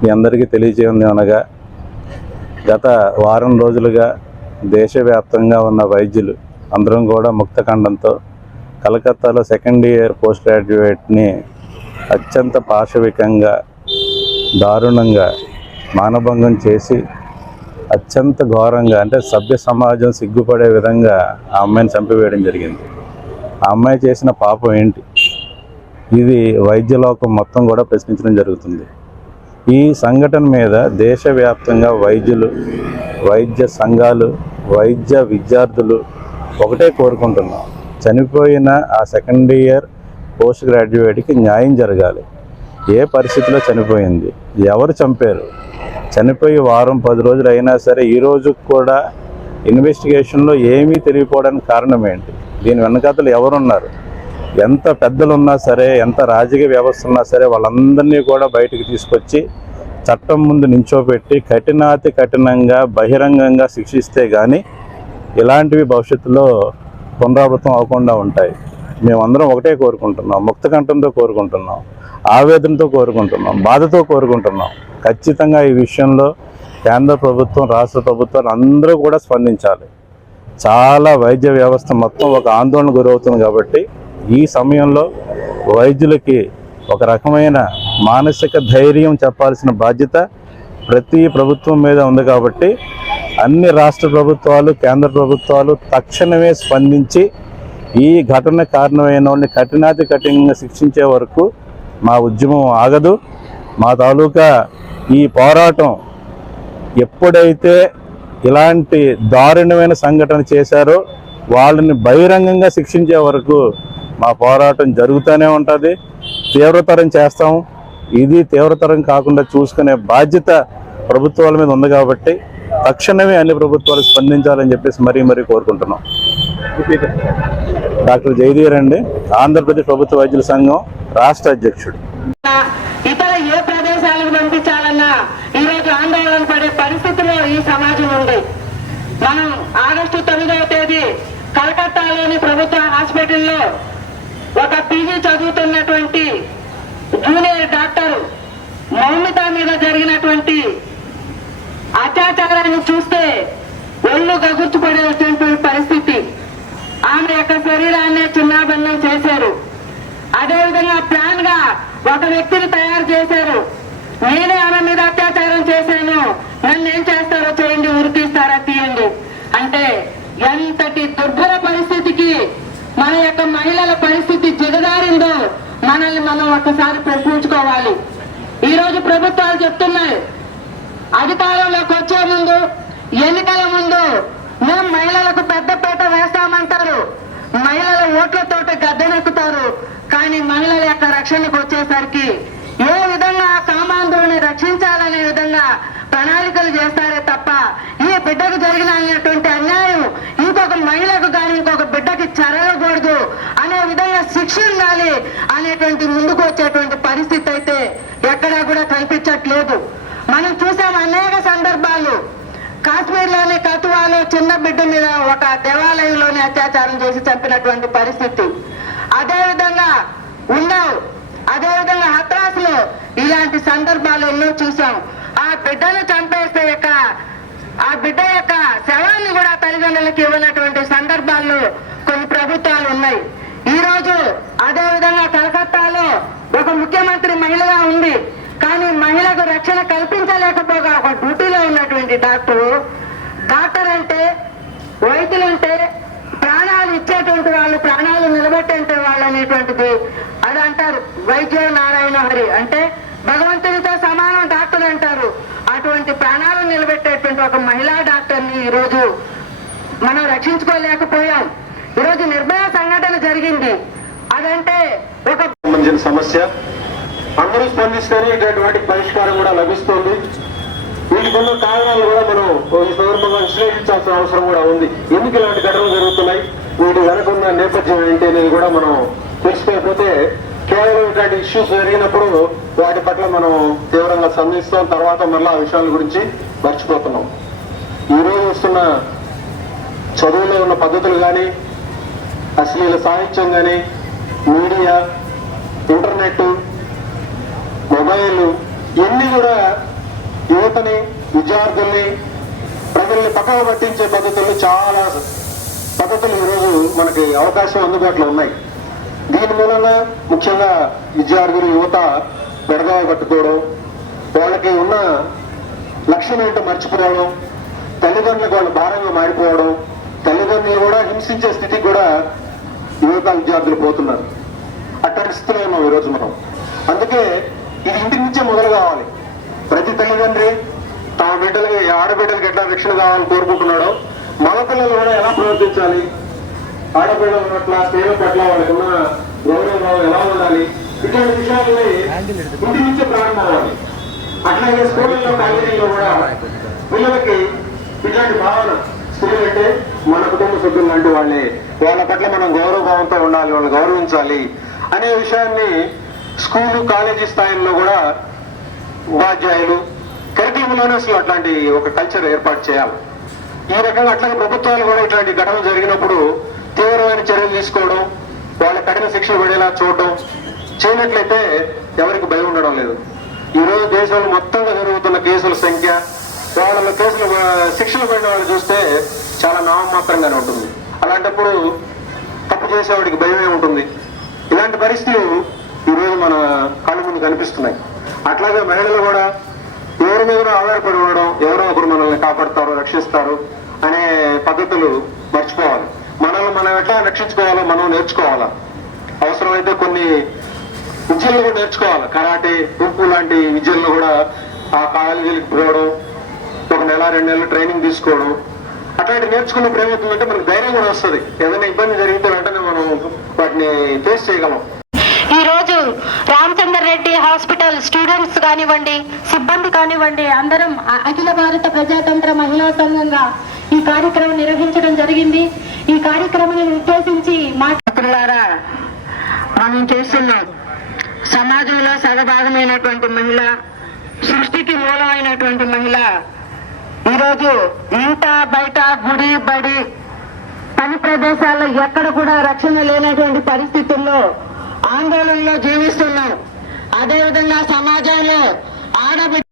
మీ అందరికీ తెలియజేయండి అనగా గత వారం రోజులుగా దేశవ్యాప్తంగా ఉన్న వైద్యులు అందరం కూడా ముక్తఖండంతో కలకత్తాలో సెకండ్ ఇయర్ పోస్ట్ గ్రాడ్యుయేట్ని అత్యంత పాశవికంగా దారుణంగా మానభంగం చేసి అత్యంత ఘోరంగా అంటే సభ్య సమాజం సిగ్గుపడే విధంగా ఆ అమ్మాయిని చంపివేయడం జరిగింది. ఆ అమ్మాయి చేసిన పాపం ఏంటి? ఇది వైద్యలోకం మొత్తం కూడా ప్రశ్నించడం జరుగుతుంది. ఈ సంఘటన మీద దేశవ్యాప్తంగా వైద్యులు వైద్య సంఘాలు వైద్య విద్యార్థులు ఒకటే కోరుకుంటున్నాం. చనిపోయిన ఆ సెకండ్ ఇయర్ పోస్ట్ గ్రాడ్యుయేట్కి న్యాయం జరగాలి. ఏ పరిస్థితిలో చనిపోయింది? ఎవరు చంపారు? చనిపోయి వారం పది రోజులు అయినా సరే ఈ కూడా ఇన్వెస్టిగేషన్లో ఏమీ తెలియకపోవడానికి కారణం ఏంటి? దీని వెనకాతలు ఎవరున్నారు? ఎంత పెద్దలు ఉన్నా సరే ఎంత రాజకీయ వ్యవస్థ ఉన్నా సరే వాళ్ళందరినీ కూడా బయటకు తీసుకొచ్చి చట్టం ముందు నించోపెట్టి కఠినాతి కఠినంగా బహిరంగంగా శిక్షిస్తే కానీ ఇలాంటివి భవిష్యత్తులో పునరావృతం అవ్వకుండా ఉంటాయి. మేమందరం ఒకటే కోరుకుంటున్నాం. ముక్తకంఠంతో కోరుకుంటున్నాం. ఆవేదనతో కోరుకుంటున్నాం. బాధతో కోరుకుంటున్నాం. ఖచ్చితంగా ఈ విషయంలో కేంద్ర ప్రభుత్వం రాష్ట్ర ప్రభుత్వాలు అందరూ కూడా స్పందించాలి. చాలా వైద్య వ్యవస్థ మొత్తం ఒక ఆందోళన గురవుతుంది కాబట్టి ఈ సమయంలో వైద్యులకి ఒక రకమైన మానసిక ధైర్యం చెప్పాల్సిన బాధ్యత ప్రతి ప్రభుత్వం మీద ఉంది కాబట్టి అన్ని రాష్ట్ర ప్రభుత్వాలు కేంద్ర ప్రభుత్వాలు తక్షణమే స్పందించి ఈ ఘటన కారణమైన వాళ్ళని కఠినాతి కఠినంగా శిక్షించే వరకు మా ఉద్యమం ఆగదు. మా తాలూకా ఈ పోరాటం ఎప్పుడైతే ఇలాంటి దారుణమైన సంఘటన చేశారో వాళ్ళని బహిరంగంగా శిక్షించే వరకు మా పోరాటం జరుగుతూనే ఉంటుంది. తీవ్రతరం చేస్తాం. ఇది తీవ్రతరం కాకుండా చూసుకునే బాధ్యత ప్రభుత్వాల మీద ఉంది కాబట్టి తక్షణమే అన్ని ప్రభుత్వాలు స్పందించాలని చెప్పేసి మరీ మరీ కోరుకుంటున్నాం. డాక్టర్ జయధీర్ అండి ఆంధ్రప్రదేశ్ ప్రభుత్వ వైద్యుల సంఘం రాష్ట్ర అధ్యక్షుడు. ఇతర ఏ ప్రదేశాలకు పంపించాలన్నా ఈరోజు ఆందోళన పడే పరిస్థితిలో ఈ సమాజం ఉంది. మనం ఆగస్టు తొమ్మిదవ తేదీ కలకత్తాలోని ప్రభుత్వ హాస్పిటల్లో ఒక పీజీ చదువుతున్నటువంటి జూనియర్ డాక్టర్ మౌమిత మీద జరిగినటువంటి అత్యాచారాన్ని చూస్తే ఒళ్ళు గగుర్చుపడేటువంటి పరిస్థితి. ఆమె యొక్క శరీరాన్ని చిన్నాభిన్నం చేశారు. అదేవిధంగా ప్లాన్గా ఒక వ్యక్తిని తయారు చేశారు. నేనే ఆమె మీద అత్యాచారం చేశాను. నన్ను ఏం మహిళల పరిస్థితి దిగజారిందో మనల్ని మనం ఒక్కసారి ప్రశ్నించుకోవాలి. ఈ రోజు ప్రభుత్వాలు చెప్తున్నాయి. అధికారంలోకి వచ్చే ముందు ఎన్నికల ముందు మేము మహిళలకు పెద్దపేట వేస్తామంటారు. మహిళల ఓట్లతోటి గద్దెనెక్కుతారు. కానీ మహిళల యొక్క రక్షణకు వచ్చేసరికి ఏ విధంగా ఆ కామాంధుని రక్షించాలనే విధంగా ప్రణాళికలు చేస్తారే తప్ప ఈ బిడ్డకు జరిగిన అన్యాయం ఇంకొక మహిళకు కానీ ఇంకొక బిడ్డకి జరగకూడదు అనే విధంగా శిక్ష ఉండాలి అనేటువంటి ముందుకు వచ్చేటువంటి పరిస్థితి అయితే ఎక్కడా కూడా కనిపించట్లేదు. మనం చూసాం అనేక సందర్భాలు. కాశ్మీర్లోని కతువాలో చిన్న బిడ్డ మీద ఒక దేవాలయంలోని అత్యాచారం చేసి చంపినటువంటి పరిస్థితి. అదే విధంగా ఉన్నావు. అదేవిధంగా హత్రాసులో ఇలాంటి సందర్భాలు ఎన్నో చూసాం. ఆ బిడ్డను చంపేస్తే యొక్క ఆ బిడ్డ యొక్క శవాన్ని కూడా తల్లిదండ్రులకు ఇవ్వనటువంటి సందర్భాల్లో కొన్ని ప్రభుత్వాలు ఉన్నాయి. రోజు అదే విధంగా కలకత్తాలో ఒక ముఖ్యమంత్రి మహిళగా ఉంది. కానీ మహిళకు రక్షణ కల్పించలేకపోగా ఒక డ్యూటీలో ఉన్నటువంటి డాక్టరు. డాక్టర్ అంటే వైద్యులంటే ప్రాణాలు ఇచ్చేటువంటి వాళ్ళు ప్రాణాలు నిలబెట్టేటువంటి వాళ్ళు అనేటువంటిది అది అంటారు. వైద్య నారాయణ హరి అంటే భగవంతునితో సమానం డాక్టర్ అంటారు. అటువంటి ప్రాణాలు నిలబెట్టేటువంటి ఒక మహిళా డాక్టర్ని ఈరోజు మనం రక్షించుకోలేకపోయాం. ఈరోజు నిర్భయ సంఘటన జరిగింది. సంబంధించిన సమస్య. అందరూ స్పందిస్తేనే ఇటువంటి పరిష్కారం కూడా లభిస్తుంది. వీటికి ఉన్న కారణాలు కూడా మనం ఈ సందర్భంగా విశ్లేషించాల్సిన అవసరం కూడా ఉంది. ఎందుకు ఇలాంటి ఘటనలు జరుగుతున్నాయి? వీటి వెనక ఉన్న నేపథ్యం ఏంటి అనేది కూడా మనం తెలుసుకోకపోతే కేవలం ఇట్లాంటి ఇష్యూస్ జరిగినప్పుడు వాటి పట్ల మనం తీవ్రంగా స్పందిస్తాం. తర్వాత మళ్ళీ ఆ విషయాల గురించి మర్చిపోతున్నాం. ఈ రోజు వస్తున్న చదువులో ఉన్న పద్ధతులు కానీ అశ్లీల సాహిత్యం కానీ మీడియా ఇంటర్నెట్ మొబైల్ ఇవన్నీ కూడా యువతని విద్యార్థుల్ని ప్రజల్ని పక్కన పట్టించే పద్ధతులు చాలా పద్ధతులు ఈరోజు మనకి అవకాశం అందుబాటులో ఉన్నాయి. దీని మూలన ముఖ్యంగా విద్యార్థులు యువత పెడదావ కట్టుకోవడం వాళ్ళకి ఉన్న లక్ష్యం ఏంటో మర్చిపోవడం తల్లిదండ్రులకు వాళ్ళు భారంగా మారిపోవడం తల్లిదండ్రులు కూడా హింసించే స్థితికి కూడా యువత విద్యార్థులు పోతున్నారు. అట్లాంటి స్థితిలో ఉన్నాం ఈరోజు మనం. అందుకే ఇది ఇంటి నుంచే మొదలు కావాలి. ప్రతి తల్లిదండ్రి తమ బిడ్డలకి ఆడబిడ్డలకి ఎట్లా రక్షణ కావాలని కోరుకుంటున్నాడో మగ పిల్లలు కూడా ఎలా ప్రవర్తించాలి? ఆడపిల్లల పట్ల స్నేహం పట్ల వాళ్ళకి ఉన్న గౌరవం ఎలా ఉండాలి? ఇట్లాంటి విషయాలని ఇంటి నుంచే ప్రారంభం అవ్వాలి అట్లాగే స్కూళ్ళలో కాలేజీల్లో కూడా పిల్లలకి ఇట్లాంటి భావన స్త్రీలు అంటే మన లాంటి వాళ్ళే. వాళ్ళ పట్ల మనం గౌరవభావంతో ఉండాలి వాళ్ళని గౌరవించాలి అనే విషయాన్ని స్కూలు కాలేజీ స్థాయిలో కూడా ఉపాధ్యాయులు కరికులంలోనే అసలు అట్లాంటి ఒక కల్చర్ ఏర్పాటు చేయాలి. ఈ రకంగా అట్లాగే ప్రభుత్వాలు కూడా ఇట్లాంటి ఘటన జరిగినప్పుడు తీవ్రమైన చర్యలు తీసుకోవడం వాళ్ళ కఠిన శిక్ష పడేలా చూడడం చేయనట్లయితే ఎవరికి భయం ఉండడం లేదు. ఈ రోజు దేశంలో మొత్తంగా జరుగుతున్న కేసుల సంఖ్య వాళ్ళ కేసులు శిక్షలు పడిన వాళ్ళు చూస్తే చాలా నామమాత్రంగానే ఉంటుంది. అలాంటప్పుడు తప్పు చేసేవాడికి భయమే ఉంటుంది. ఇలాంటి పరిస్థితులు ఈరోజు మన కళ్ళ ముందు కనిపిస్తున్నాయి. అట్లాగే మహిళలు కూడా ఎవరి మీద ఆధారపడి ఉండడం ఎవరో ఒకరు మనల్ని కాపాడతారు రక్షిస్తారు అనే పద్ధతులు మర్చిపోవాలి. మనల్ని మనం ఎట్లా రక్షించుకోవాలో మనం నేర్చుకోవాలా? అవసరమైతే కొన్ని విద్యలు కూడా నేర్చుకోవాలి. కరాటే ఉప్పు లాంటి విద్యల్లో కూడా ఆ కాలేజీలకు పోవడం ఒక నెల రెండు నెలలు ట్రైనింగ్ తీసుకోవడం అట్లాంటి నేర్చుకున్నప్పుడు ఏమవుతుందంటే మనకు ధైర్యం కూడా వస్తుంది. ఏదైనా ఇబ్బంది జరిగితే వెంటనే మనం వాటిని ఫేస్ చేయగలం. ఈ రోజు రామచంద్ర రెడ్డి హాస్పిటల్ స్టూడెంట్స్ కానివ్వండి సిబ్బంది కానివ్వండి అందరం అఖిల భారత ప్రజాతంత్ర మహిళా సంఘంగా ఈ కార్యక్రమం నిర్వహించడం జరిగింది. ఈ కార్యక్రమాన్ని ఉద్దేశించి మాట్లాడారా మనం చేస్తున్న సమాజంలో సగభాగమైనటువంటి మహిళ సృష్టికి మూలమైనటువంటి మహిళ ఈరోజు ఇంట బయట గుడి బడి పని ప్రదేశాల్లో ఎక్కడ కూడా రక్షణ లేనటువంటి పరిస్థితుల్లో ఆందోళనలో జీవిస్తున్నాం. అదేవిధంగా సమాజంలో ఆడబిడ్డ